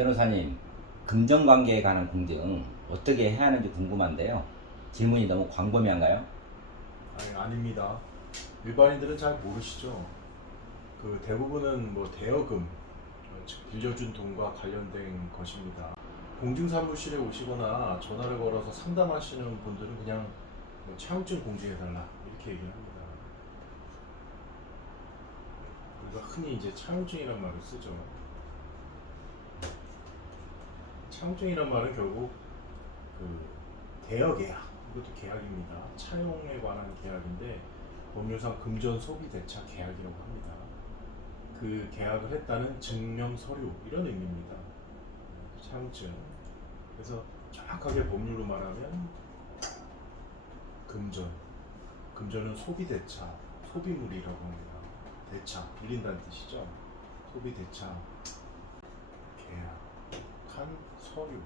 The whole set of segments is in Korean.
변호사님, 금전관계에 관한 공증 어떻게 해야 하는지 궁금한데요. 질문이 너무 광범위한가요? 아니, 아닙니다. 일반인들은 잘 모르시죠. 그 대부분은 뭐 대여금, 즉 빌려준 돈과 관련된 것입니다. 공증사무실에 오시거나 전화를 걸어서 상담하시는 분들은 그냥 뭐 차용증 공증해달라 이렇게 얘기를 합니다. 우리가 흔히 이제 차용증이란 말을 쓰죠. 차용증이란 말은 결국 그 대여계약, 이것도 계약입니다. 차용에 관한 계약인데 법률상 금전 소비 대차 계약이라고 합니다. 그 계약을 했다는 증명 서류 이런 의미입니다. 차용증. 그래서 정확하게 법률로 말하면 금전. 금전은 소비 대차, 소비물이라고 합니다. 대차, 빌린다는 뜻이죠. 소비 대차, 계약한 서류.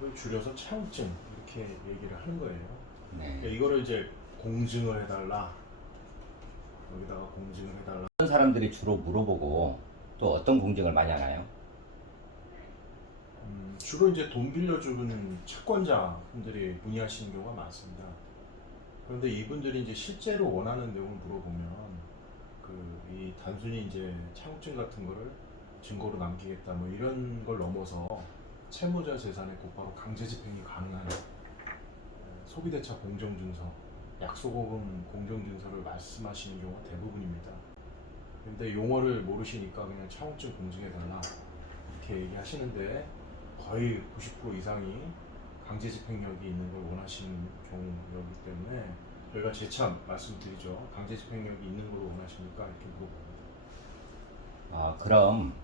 를 줄여서 차용증 이렇게 얘기를 하는 거예요. 네. 그러니까 이거를 이제 공증을 해달라. 여기다가 공증을 해달라. 어떤 사람들이 주로 물어보고 또 어떤 공증을 많이 하나요? 주로 이제 돈 빌려주는 채권자 분들이 문의하시는 경우가 많습니다. 그런데 이분들이 이제 실제로 원하는 내용을 물어보면 이 단순히 이제 차용증 같은 거를 증거로 남기겠다 뭐 이런 걸 넘어서 채무자 재산의 곧바로 강제 집행이 가능한 소비대차 공정증서, 약소고금 공정증서를 말씀하시는 경우가 대부분입니다. 근데 용어를 모르시니까 그냥 차용증 공증해달라 이렇게 얘기하시는데 거의 90% 이상이 강제 집행력이 있는 걸 원하시는 경우이기 때문에 저희가 재차 말씀드리죠. 강제 집행력이 있는 걸 원하십니까? 이렇게 물어봅니다. 그럼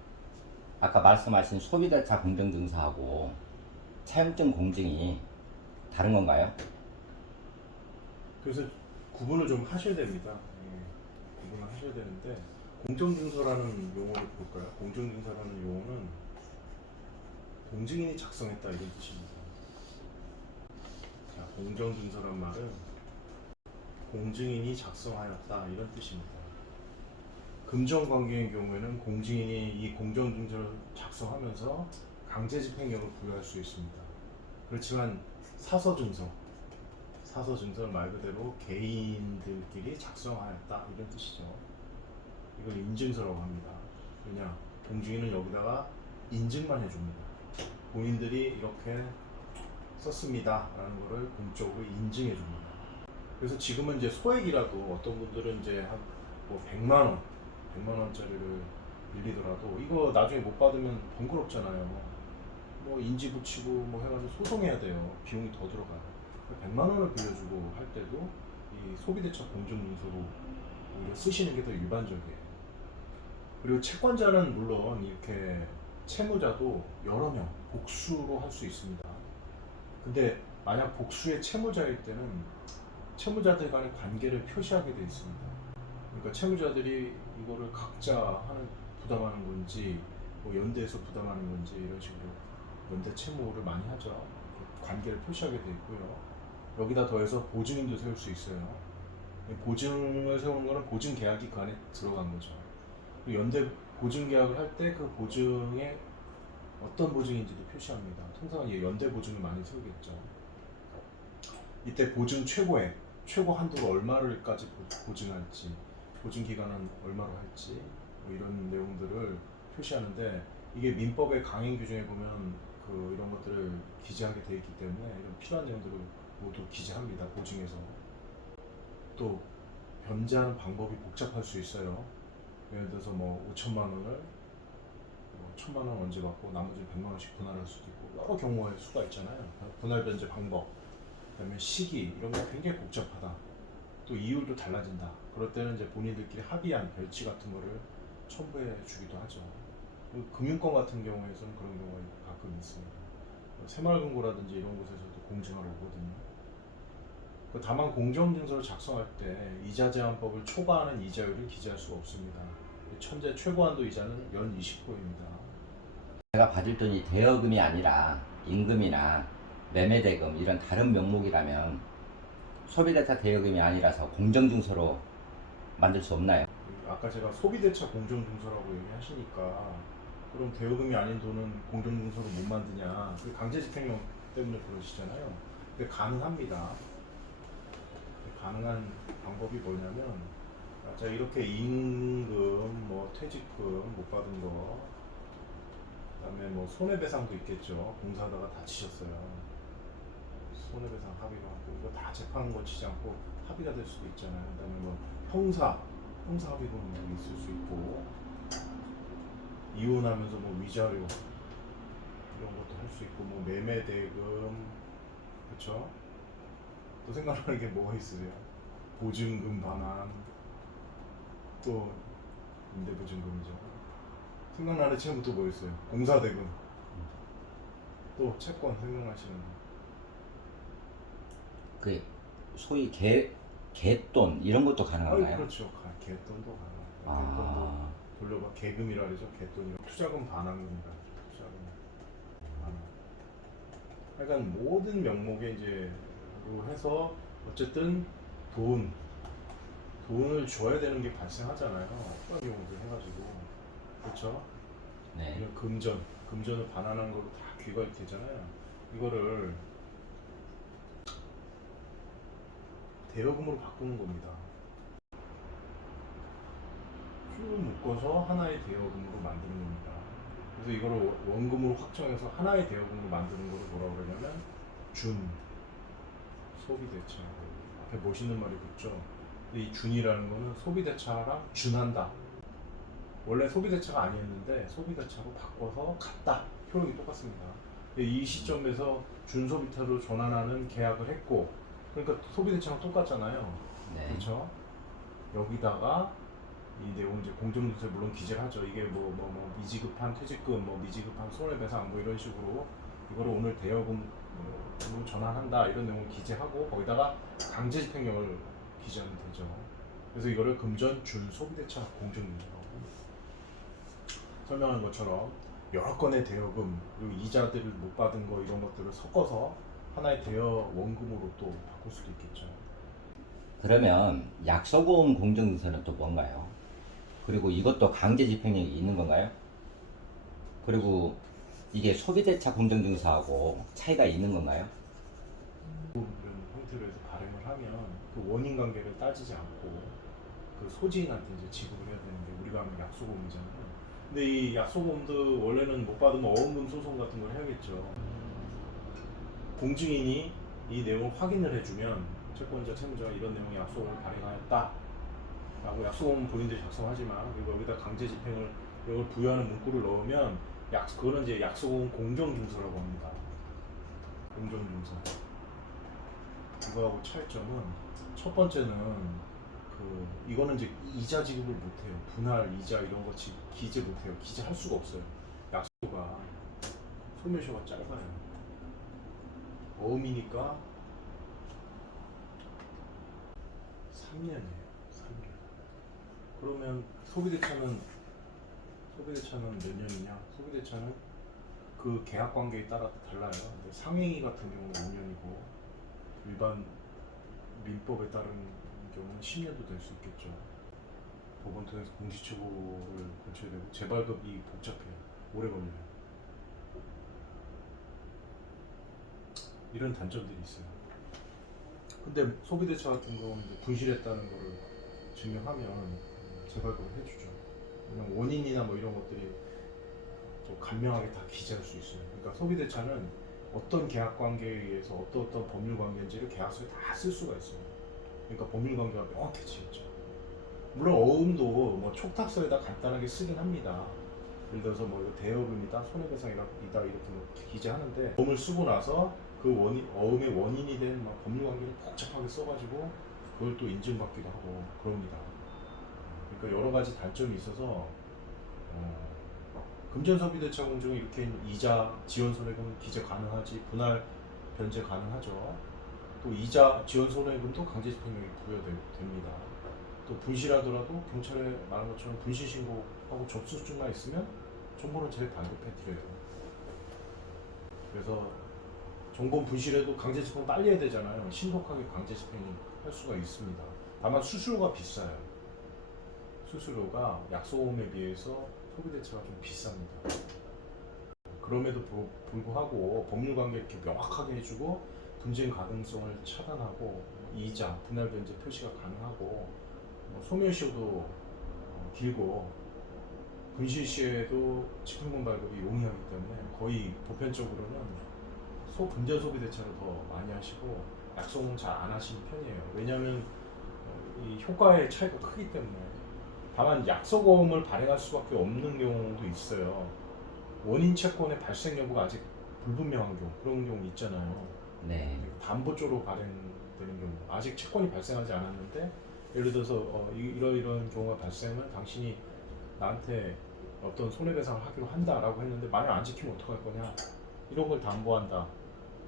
아까 말씀하신 소비대차 공정증서하고 차용증 공증이 다른 건가요? 그래서 구분을 좀 하셔야 됩니다. 구분을 하셔야 되는데 공정증서라는 용어를 볼까요? 공정증서라는 용어는 공증인이 작성했다 이런 뜻입니다. 자, 공정증서란 말은 공증인이 작성하였다 이런 뜻입니다. 금전관계인 경우에는 공증인이 이 공정증서를 작성하면서 강제집행력을 부여할 수 있습니다. 그렇지만 사서증서 말 그대로 개인들끼리 작성하였다 이런 뜻이죠. 이걸 인증서라고 합니다. 왜냐? 공증인은 여기다가 인증만 해줍니다. 본인들이 이렇게 썼습니다 라는 거를 공적으로 인증해 줍니다. 그래서 지금은 이제 소액이라도 어떤 분들은 이제 한 뭐 100만 원짜리를 빌리더라도 이거 나중에 못 받으면 번거롭잖아요. 뭐 인지 붙이고 뭐 해가지고 소송해야 돼요. 비용이 더 들어가요. 100만 원을 빌려주고 할 때도 이 소비대차 공정증서로 오히려 쓰시는 게 더 일반적이에요. 그리고 채권자는 물론 이렇게 채무자도 여러 명 복수로 할 수 있습니다. 근데 만약 복수의 채무자일 때는 채무자들 간의 관계를 표시하게 되어 있습니다. 그러니까 채무자들이 이거를 각자 부담하는 건지 뭐 연대해서 부담하는 건지 이런 식으로 연대 채무를 많이 하죠. 관계를 표시하게 되어 있고요. 여기다 더해서 보증인도 세울 수 있어요. 보증을 세우는 거는 보증 계약이 그 안에 들어간 거죠. 연대 보증 계약을 할 때 그 보증에 어떤 보증인지도 표시합니다. 통상은 연대 보증을 많이 세우겠죠. 이때 보증 최고액, 최고 한도가 얼마를까지 보증할지, 보증 기간은 얼마로 할지 뭐 이런 내용들을 표시하는데 이게 민법의 강행 규정에 보면 이런 것들을 기재하게 되어 있기 때문에 이런 필요한 내용들을 모두 기재합니다. 보증에서. 또 변제하는 방법이 복잡할 수 있어요. 예를 들어서 뭐 5천만 원을 1,000만 원 언제 받고 나머지 100만 원씩 분할할 수도 있고 여러 경우의 수가 있잖아요. 분할 변제 방법, 그다음에 시기 이런 게 굉장히 복잡하다. 또 이율도 달라진다. 그럴 때는 이제 본인들끼리 합의한 별치 같은 거를 첨부해 주기도 하죠. 금융권 같은 경우에서는 그런 경우가 가끔 있습니다. 새마을금고라든지 이런 곳에서도 공증하러 오거든요. 다만 공정증서를 작성할 때 이자 제한법을 초과하는 이자율을 기재할 수가 없습니다. 현재 최고한도 이자는 연 20%입니다. 제가 받을 돈이 대여금이 아니라 임금이나 매매대금 이런 다른 명목이라면 소비대차 대여금이 아니라서 공정증서로 만들 수 없나요? 아까 제가 소비대차 공정증서라고 얘기하시니까 그럼 대여금이 아닌 돈은 공정증서로 못 만드냐? 그 강제집행령 때문에 그러시잖아요. 근데 가능합니다. 가능한 방법이 뭐냐면, 자 이렇게 임금, 뭐 퇴직금 못 받은 거, 그다음에 뭐 손해배상도 있겠죠. 공사하다가 다치셨어요. 손해배상 합의를 하고 이거 다 재판 거치지 않고 합의가 될 수도 있잖아요. 그다음에 뭐 형사 합의금이 있을 수 있고 이혼하면서 뭐 위자료 이런 것도 할 수 있고 뭐 매매대금 그렇죠? 또 생각나는 게 뭐가 있으세요? 보증금 반환 또 임대보증금이죠. 생각나는 채무 또 뭐 있어요? 공사대금 또 채권 생각나시는 거. 그 소위 갯돈 이런 것도 가능한가요? 그렇죠. 갯돈도 가능합니다. 갯돈도 아, 돌려봐 개금이라 그러죠. 갯돈이요. 투자금 반환금이라 그러죠. 투자금 반환. 그러니까 모든 명목에 이제로 해서 어쨌든 돈을 줘야 되는 게 발생하잖아요. 어떤 경우도 해가지고 그렇죠. 네. 이런 금전을 반환한 걸로 다 귀가 되잖아요. 이거를 대여금으로 바꾸는 겁니다. 쭉 묶어서 하나의 대여금으로 만드는 겁니다. 그래서 이거를 원금으로 확정해서 하나의 대여금으로 만드는 거를 뭐라고 그러냐면 소비대차. 앞에 멋있는 말이 붙죠. 근데 이 준이라는 거는 소비대차랑 준한다. 원래 소비대차가 아니었는데 소비대차로 바꿔서 같다. 효력이 똑같습니다. 근데 이 시점에서 준소비타로 전환하는 계약을 했고, 그러니까 소비대차랑 똑같잖아요. 네. 그렇죠? 여기다가 이 내용 이제 공정증서에 물론 기재를 하죠. 이게 뭐 미지급한 퇴직금, 뭐 미지급한 손해배상 뭐 이런 식으로 이거를 오늘 대여금으로 전환한다 이런 내용을 기재하고 거기다가 강제집행령을 기재하면 되죠. 그래서 이거를 금전 준 소비대차 공정증서라고 설명한 것처럼 여러 건의 대여금 그리고 이자들을 못 받은 거 이런 것들을 섞어서 하나의 대여 원금으로 또 바꿀 수도 있겠죠. 그러면 약소보험 공정증서는 또 뭔가요? 그리고 이것도 강제 집행력이 있는 건가요? 그리고 이게 소비대차 공정증서하고 차이가 있는 건가요? 이런 형태로 해서 발행을 하면 그 원인 관계를 따지지 않고 그 소지인한테 이제 지급을 해야 되는 게 우리가 하는 약소보험이잖아요. 근데 이 약소보험도 원래는 못 받으면 어음금 소송 같은 걸 해야겠죠. 공증인이 이 내용을 확인을 해주면 채권자, 채무자가 이런 내용의 약소보험을 발행하였다 라고 약소보험 본인들이 작성하지만 그리고 여기다 강제 집행을 이걸 부여하는 문구를 넣으면 그거는 이제 약소보험 공정증서라고 합니다. 공정증서. 이거하고 차이점은 첫 번째는 이거는 이제 이자 지급을 못해요. 분할 이자 이런 거 기재 못해요. 기재할 수가 없어요. 약소가 소멸시효가 짧아요. 어음이니까 3년이에요. 3년. 그러면 소비대차는 몇 년이냐? 소비대차는 그 계약 관계에 따라 달라요. 근데 상행위 같은 경우는 5년이고 일반 민법에 따른 경우는 10년도 될 수 있겠죠. 법원 통해서 공시처분을 거쳐야 되고 재발급이 복잡해요. 오래 걸려요. 이런 단점들이 있어요. 근데 소비대차 같은 경우는 이제 분실했다는 거를 증명하면 재발급을 해주죠. 왜냐면 원인이나 뭐 이런 것들이 좀 간명하게 다 기재할 수 있어요. 그러니까 소비대차는 어떤 계약 관계에 의해서 어떤 법률 관계인지를 계약서에 다 쓸 수가 있어요. 그러니까 법률 관계가 명확해지겠죠. 물론 어음도 뭐 촉탁서에다 간단하게 쓰긴 합니다. 예를 들어서 뭐 이거 대여금이다, 손해배상이다 이렇게 뭐 기재하는데 어음을 쓰고 나서 그 어음의 원인이 된 막 법률 관계를 복잡하게 써가지고 그걸 또 인증받기도 하고 그럽니다. 그러니까 여러 가지 단점이 있어서 금전소비대차 공정이 이렇게 이자, 지원손해금 기재 가능하지 분할 변제 가능하죠. 또 이자, 지원손해금도 강제집행력이 부여됩니다. 또 분실하더라도 경찰에 말한 것처럼 분실신고하고 접수증만 있으면 정보는 제일 반급해 드려요. 그래서 정보 분실해도 강제집행 빨리 해야 되잖아요. 신속하게 강제집행이 할 수가 있습니다. 다만 수수료가 비싸요. 수수료가 약소보험에 비해서 소비대차가 좀 비쌉니다. 그럼에도 불구하고 법률관계 이렇게 명확하게 해주고 분쟁 가능성을 차단하고 이자, 분할 변제 표시가 가능하고 소멸시효도 길고 분실시효에도 집행본 발급이 용이하기 때문에 거의 보편적으로는 분전 소비대차를 더 많이 하시고 약속은 잘 안 하시는 편이에요. 왜냐하면 이 효과의 차이가 크기 때문에. 다만 약속어음을 발행할 수밖에 없는 경우도 있어요. 원인 채권의 발생 여부가 아직 불분명한 경우, 그런 경우 있잖아요. 네. 담보조로 발행되는 경우, 아직 채권이 발생하지 않았는데 예를 들어서 이러이러한 경우가 발생하면 당신이 나한테 어떤 손해배상을 하기로 한다라고 했는데 만약 안 지키면 어떡할 거냐, 이런 걸 담보한다.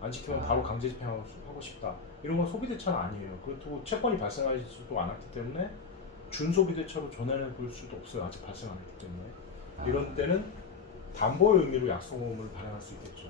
안 지키면 바로 강제 집행하고 싶다. 이런 건 소비대차는 아니에요. 그렇다고 채권이 발생하지도 않았기 때문에 준소비대차로 전환해 볼 수도 없어요. 아직 발생 안 했기 때문에. 이런 때는 담보의 의미로 약속어음을 발행할 수 있겠죠.